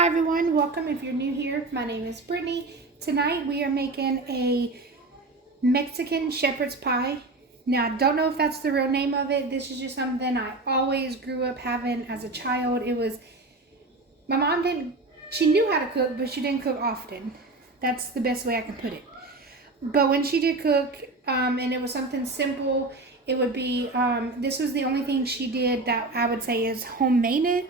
Hi everyone, welcome if you're new here. My name is Brittany. Tonight we are making a Mexican shepherd's pie. Now I don't know if that's the real name of it. This is just something I always grew up having as a child. My mom she knew how to cook, but she didn't cook often. That's the best way I can put it. But when she did cook, and it was something simple, it would be, this was the only thing she did that I would say is homemade-ish.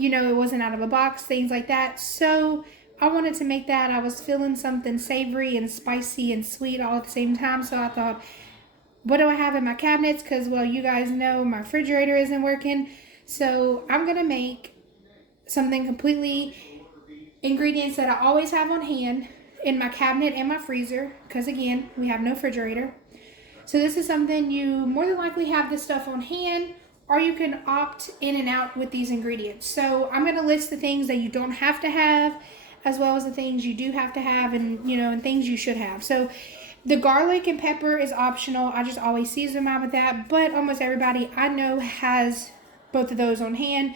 It wasn't out of a box, things like that. So I wanted to make that. I was feeling something savory and spicy and sweet all at the same time. So I thought, what do I have in my cabinets? Because, well, you guys know my refrigerator isn't working. So I'm going to make something completely ingredients that I always have on hand in my cabinet and my freezer. Because, again, we have no refrigerator. So this is something you more than likely have this stuff on hand, or you can opt in and out with these ingredients. So I'm going to list the things that you don't have to have, as well as the things you do have to have, and things you should have. So the garlic and pepper is optional. I just always season them out with that, but almost everybody I know has both of those on hand.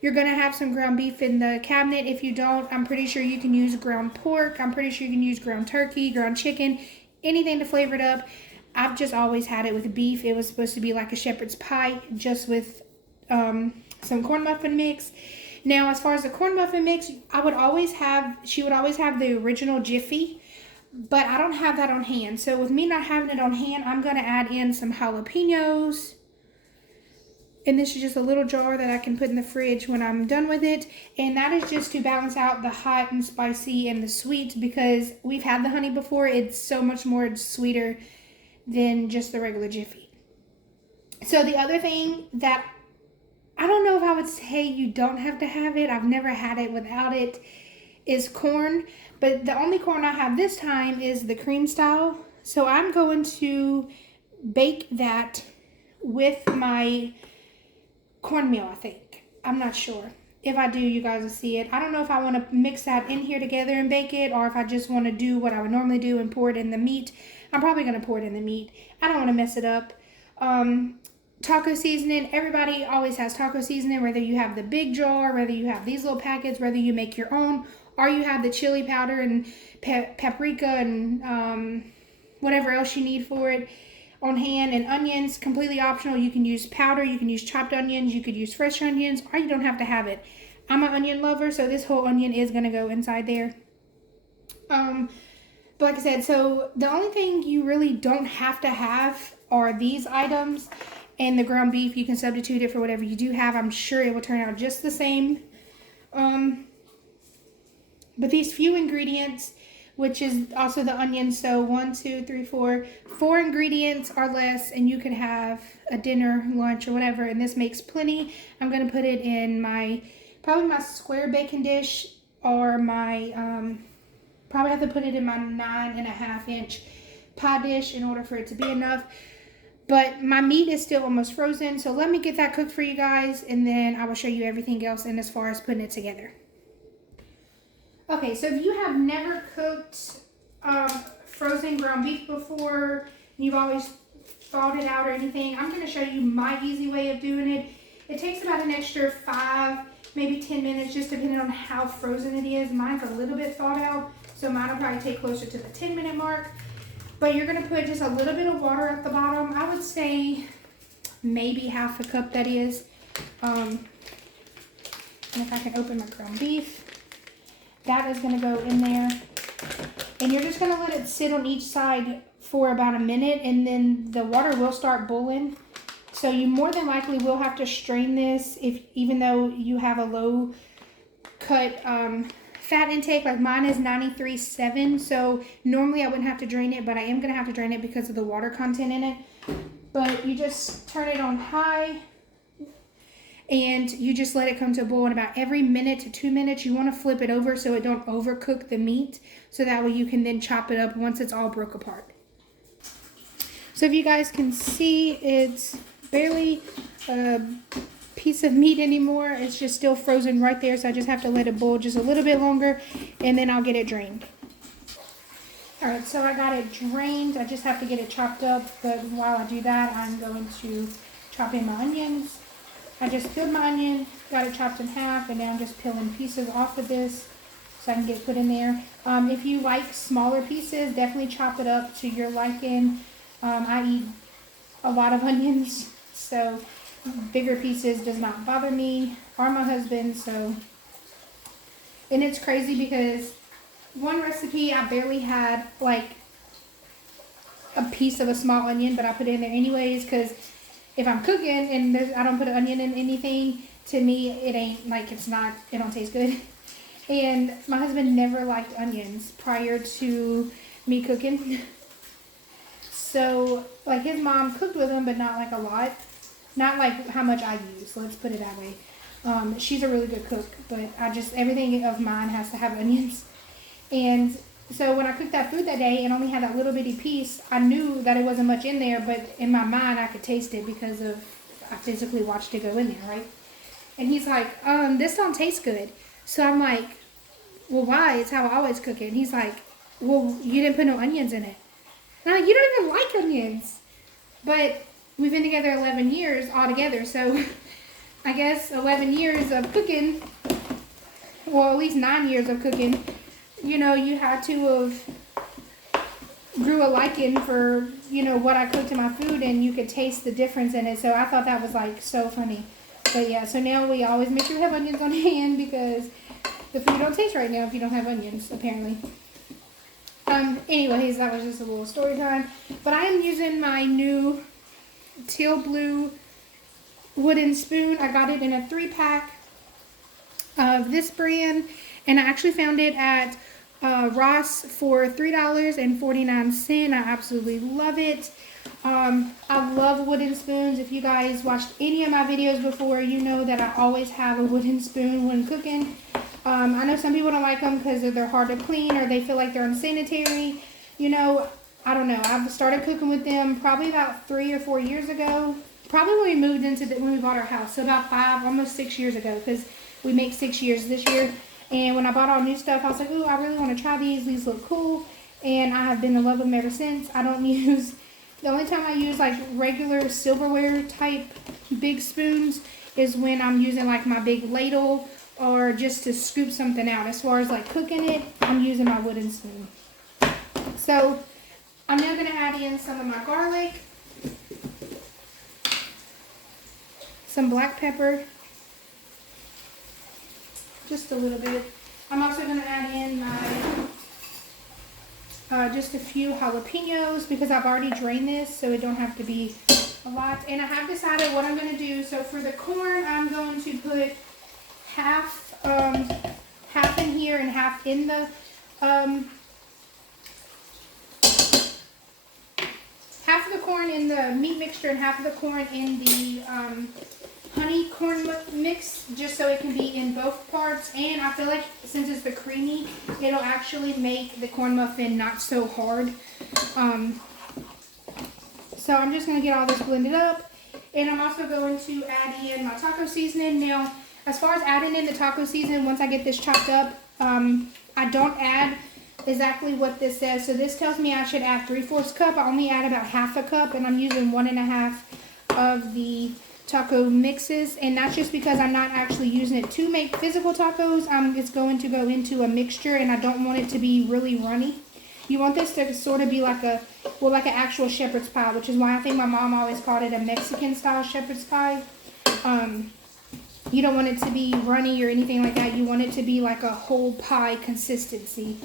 You're going to have some ground beef in the cabinet. If you don't, I'm pretty sure you can use ground pork. I'm pretty sure you can use ground turkey, ground chicken, anything to flavor it up. I've just always had it with beef. It was supposed to be like a shepherd's pie, just with some corn muffin mix. Now, as far as the corn muffin mix, she would always have the original Jiffy, but I don't have that on hand. So with me not having it on hand, I'm going to add in some jalapenos. And this is just a little jar that I can put in the fridge when I'm done with it. And that is just to balance out the hot and spicy and the sweet, because we've had the honey before. It's so much more sweeter than just the regular Jiffy. So the other thing that I don't know if I would say you don't have to have it, I've never had it without it, is corn. But the only corn I have this time is the cream style. So I'm going to bake that with my cornmeal, I think. I'm not sure. If I do, you guys will see it. I don't know if I want to mix that in here together and bake it, or if I just want to do what I would normally do and pour it in the meat. I'm probably going to pour it in the meat. I don't want to mess it up. Taco seasoning. Everybody always has taco seasoning, whether you have the big jar, whether you have these little packets, whether you make your own, or you have the chili powder and paprika and whatever else you need for it on hand. And onions, completely optional. You can use powder, you can use chopped onions, you could use fresh onions, or you don't have to have it. I'm an onion lover, so this whole onion is going to go inside there. But like I said, so the only thing you really don't have to have are these items, and the ground beef. You can substitute it for whatever you do have. I'm sure it will turn out just the same. But these few ingredients, which is also the onions, so 1, 2, 3, 4 ingredients or less, and you can have a dinner, lunch, or whatever, and this makes plenty. I'm going to put it in probably my square baking dish, or my probably have to put it in my 9.5-inch pie dish in order for it to be enough. But my meat is still almost frozen, so let me get that cooked for you guys, and then I will show you everything else and as far as putting it together. Okay, so if you have never cooked frozen ground beef before, and you've always thawed it out or anything, I'm going to show you my easy way of doing it. It takes about an extra 5, maybe 10 minutes, just depending on how frozen it is. Mine's a little bit thawed out, so mine will probably take closer to the 10-minute mark. But you're going to put just a little bit of water at the bottom. I would say maybe half a cup, that is. And if I can open my ground beef, that is going to go in there. And you're just going to let it sit on each side for about a minute, and then the water will start boiling. So you more than likely will have to strain this, even though you have a low cut fat intake. Like mine is 93.7, so normally I wouldn't have to drain it, but I am going to have to drain it because of the water content in it. But you just turn it on high, and you just let it come to a boil. In about every minute to 2 minutes, you want to flip it over so it don't overcook the meat, so that way you can then chop it up once it's all broke apart. So if you guys can see, it's barely a piece of meat anymore. It's just still frozen right there, so I just have to let it boil just a little bit longer, and then I'll get it drained. Alright, so I got it drained. I just have to get it chopped up, but while I do that, I'm going to chop in my onions. I just peeled my onion, got it chopped in half, and now I'm just peeling pieces off of this so I can get it put in there. If you like smaller pieces, definitely chop it up to your liking. I eat a lot of onions, so bigger pieces does not bother me or my husband. So, and it's crazy because one recipe I barely had like a piece of a small onion, but I put it in there anyways because if I'm cooking and I don't put an onion in anything, to me it ain't like it don't taste good. And my husband never liked onions prior to me cooking. So like his mom cooked with them, but not like a lot. Not like how much I use, let's put it that way. She's a really good cook, but everything of mine has to have onions. And so when I cooked that food that day and only had that little bitty piece, I knew that it wasn't much in there, but in my mind I could taste it because I physically watched it go in there, right? And he's like, this don't taste good. So I'm like, well, why? It's how I always cook it. And he's like, well, you didn't put no onions in it. And I'm like, you don't even like onions. But we've been together 11 years altogether, so I guess 11 years of cooking, well, at least 9 years of cooking, you know, you had to have grew a liking for, you know, what I cooked in my food, and you could taste the difference in it. So I thought that was like so funny. But yeah, so now we always make sure we have onions on hand because the food don't taste right now if you don't have onions, apparently. Anyways, that was just a little story time. But I am using my new teal blue wooden spoon. I got it in a 3-pack of this brand, and I actually found it at Ross for $3.49. I absolutely love it. I love wooden spoons. If you guys watched any of my videos before, you know that I always have a wooden spoon when cooking. I know some people don't like them because they're hard to clean or they feel like they're unsanitary. You know, I don't know. I've started cooking with them probably about 3 or 4 years ago. Probably when we moved when we bought our house. So about 5, almost 6 years ago, because we make 6 years this year. And when I bought all new stuff, I was like, ooh, I really want to try these. These look cool. And I have been in love with them ever since. I don't use, the only time I use like regular silverware type big spoons is when I'm using like my big ladle or just to scoop something out. As far as like cooking it, I'm using my wooden spoon. So I'm now going to add in some of my garlic, some black pepper, just a little bit. I'm also going to add in my just a few jalapenos because I've already drained this, so it don't have to be a lot. And I have decided what I'm going to do. So for the corn, I'm going to put half in here and half in the half of the corn in the meat mixture and half of the corn in the honey corn mix, just so it can be in both parts. And I feel like since it's the creamy, it'll actually make the corn muffin not so hard. So I'm just going to get all this blended up, and I'm also going to add in my taco seasoning. Now, as far as adding in the taco seasoning, once I get this chopped up, I don't add exactly what this says. So this tells me I should add 3/4 cup. I only add about half a cup, and I'm using 1.5 of the taco mixes, and that's just because I'm not actually using it to make physical tacos. It's going to go into a mixture, and I don't want it to be really runny. You want this to sort of be like an actual shepherd's pie, which is why I think my mom always called it a Mexican style shepherd's pie. You don't want it to be runny or anything like that. You want it to be like a whole pie consistency.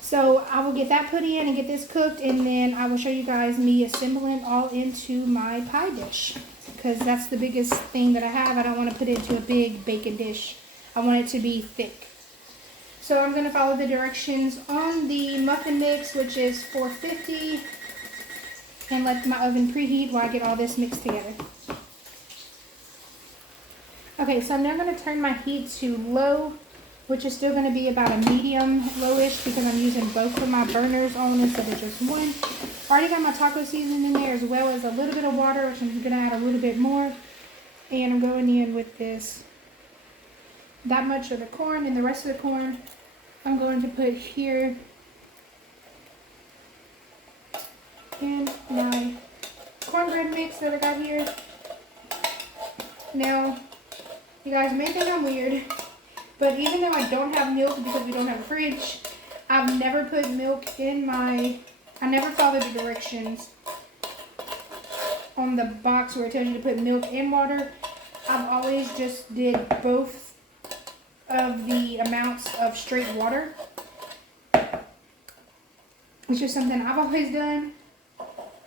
So I will get that put in and get this cooked, and then I will show you guys me assembling all into my pie dish, because that's the biggest thing that I have. I don't want to put it into a big bacon dish. I want it to be thick. So I'm going to follow the directions on the muffin mix, which is 450, and let my oven preheat while I get all this mixed together. Okay, so I'm now going to turn my heat to low, which is still going to be about a medium lowish because I'm using both of my burners on instead of just one. I already got my taco seasoning in there, as well as a little bit of water, which I'm going to add a little bit more. And I'm going in with this, that much of the corn, and the rest of the corn I'm going to put here in my cornbread mix that I got here. Now, You guys may think I'm weird, but even though I don't have milk because we don't have a fridge, I've never put milk in I never followed the directions on the box where it tells you to put milk in water. I've always just did both of the amounts of straight water. It's just something I've always done.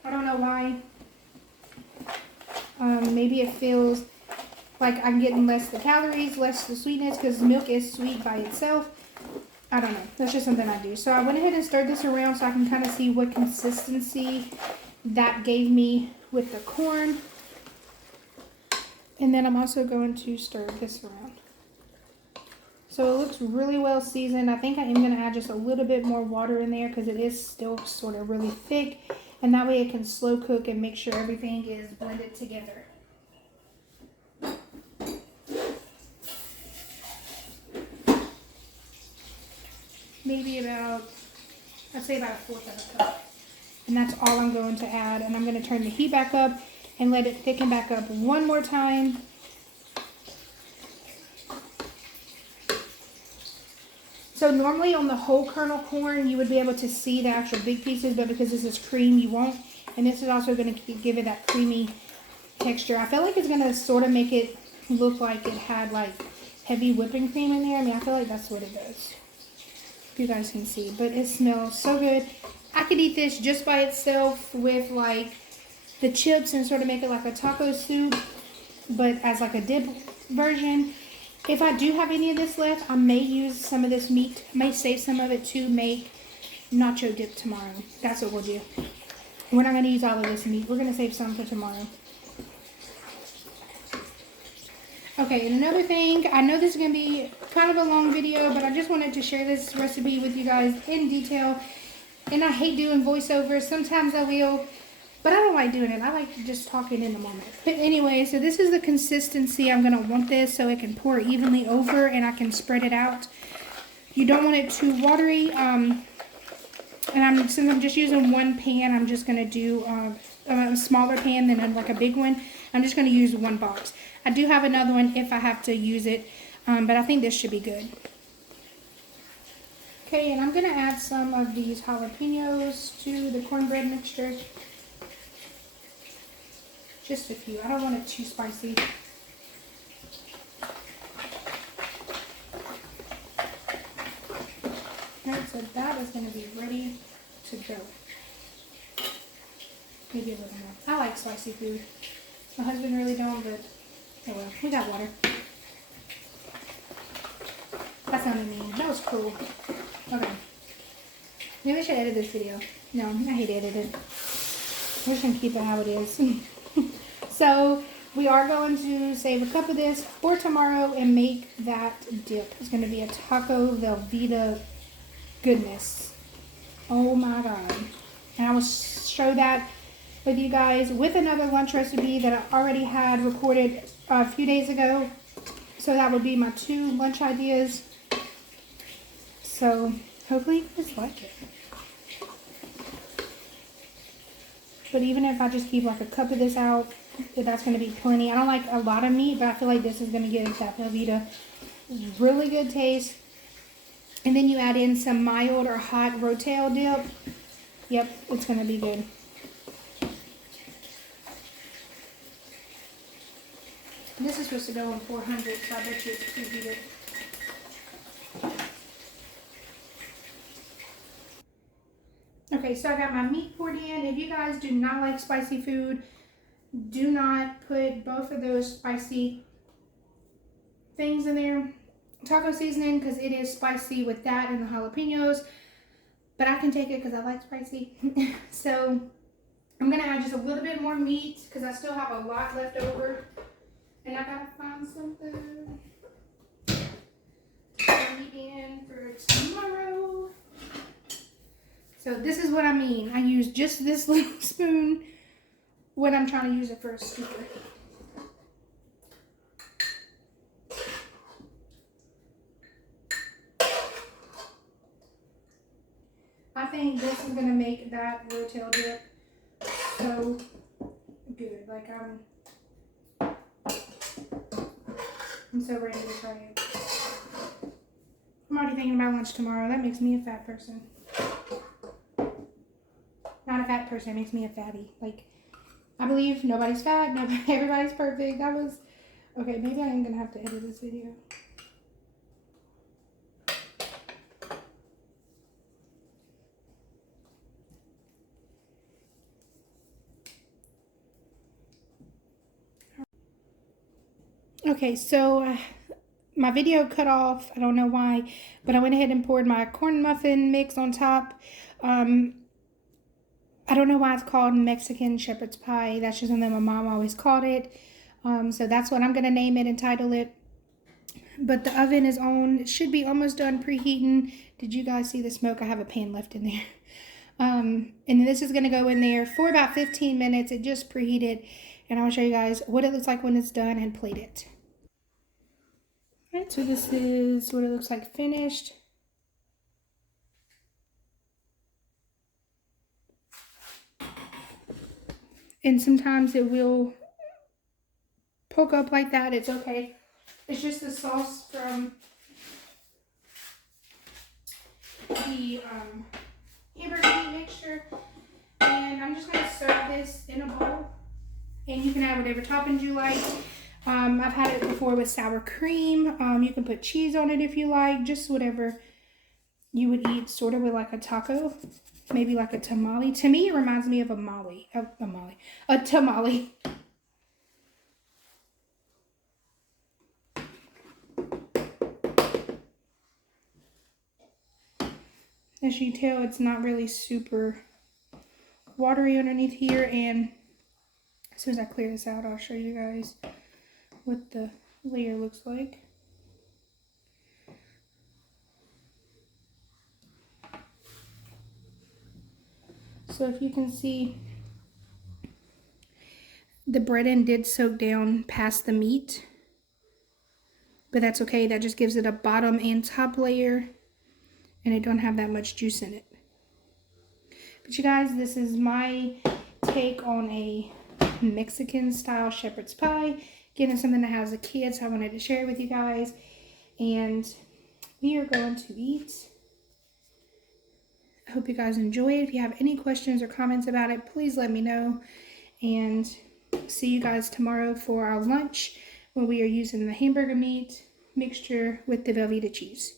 I don't know why. Maybe it feels like I'm getting less the calories, less the sweetness, because milk is sweet by itself. I don't know. That's just something I do. So I went ahead and stirred this around so I can kind of see what consistency that gave me with the corn. And then I'm also going to stir this around. So it looks really well seasoned. I think I am going to add just a little bit more water in there because it is still sort of really thick. And that way it can slow cook and make sure everything is blended together. Maybe about, I'd say about 1/4 of a cup. And that's all I'm going to add. And I'm going to turn the heat back up and let it thicken back up one more time. So normally on the whole kernel corn, you would be able to see the actual big pieces, but because this is cream, you won't. And this is also going to give it that creamy texture. I feel like it's going to sort of make it look like it had like heavy whipping cream in there. I mean, I feel like that's what it does. If you guys can see, but it smells so good. I could eat this just by itself with like the chips and sort of make it like a taco soup, but as like a dip version. If I do have any of this left, I may use some of this meat. I may save some of it to make nacho dip tomorrow. That's what we'll do. We're not going to use all of this meat. We're going to save some for tomorrow. Okay, and another thing, I know this is going to be kind of a long video, but I just wanted to share this recipe with you guys in detail. And I hate doing voiceovers. Sometimes I will, but I don't like doing it. I like just talking in the moment. But anyway, so this is the consistency I'm going to want this so it can pour evenly over and I can spread it out. You don't want it too watery. And since I'm just using one pan, I'm just going to do a smaller pan than like a big one. I'm just going to use one box. I do have another one if I have to use it, but I think this should be good. Okay, and I'm going to add some of these jalapenos to the cornbread mixture. Just a few. I don't want it too spicy. Alright, so that is going to be ready to go. Maybe a little more. I like spicy food. My husband really don't, but oh well. We got water. That sounded mean. That was cruel. Okay. Maybe I should edit this video. No, I hate editing. We're just going to keep it how it is. So we are going to save a cup of this for tomorrow and make that dip. It's going to be a taco Velveeta goodness. Oh my god. And I will show that with you guys with another lunch recipe that I already had recorded a few days ago. So that would be my 2 lunch ideas. So hopefully you guys like it. But even if I just keep like a cup of this out, that's going to be plenty. I don't like a lot of meat, but I feel like this is going to give that Velveeta really good taste. And then you add in some mild or hot rotel dip. Yep, it's going to be good. This is supposed to go on 400, so I bet you it's preheated. Okay, so I got my meat poured in. If you guys do not like spicy food, do not put both of those spicy things in there. Taco seasoning, because it is spicy with that and the jalapenos. But I can take it because I like spicy. So I'm going to add just a little bit more meat because I still have a lot left over. And I got to find something to eat in for tomorrow. So this is what I mean. I use just this little spoon when I'm trying to use it for a skewer. I think this is going to make that rotel dip so good. Like I'm so ready to try it. I'm already thinking about lunch tomorrow. That makes me a fat person. Not a fat person, it makes me a fatty. Like, I believe nobody's fat, everybody's perfect. Okay, maybe I am gonna have to edit this video. Okay, so my video cut off. I don't know why, but I went ahead and poured my corn muffin mix on top. I don't know why it's called Mexican shepherd's pie. That's just something my mom always called it. So that's what I'm going to name it and title it. But the oven is on. It should be almost done preheating. Did you guys see the smoke? I have a pan left in there. And this is going to go in there for about 15 minutes. It just preheated. And I'll show you guys what it looks like when it's done and plate it. All right, so this is what it looks like finished. And sometimes it will poke up like that. It's okay. It's just the sauce from the hamburger meat mixture. And I'm just going to serve this in a bowl. And you can add whatever toppings you like. I've had it before with sour cream. You can put cheese on it if you like. Just whatever you would eat sort of with like a taco. Maybe like a tamale. To me, it reminds me of a tamale. As you can tell, it's not really super watery underneath here. And as soon as I clear this out, I'll show you guys what the layer looks like. So if you can see, the breading did soak down past the meat, but that's okay. That just gives it a bottom and top layer, and it don't have that much juice in it. But you guys, this is my take on a Mexican style shepherd's pie. Again, it's something that has the kids, so I wanted to share it with you guys. And we are going to eat. I hope you guys enjoy it. If you have any questions or comments about it, please let me know. And see you guys tomorrow for our lunch, when we are using the hamburger meat mixture with the Velveeta cheese.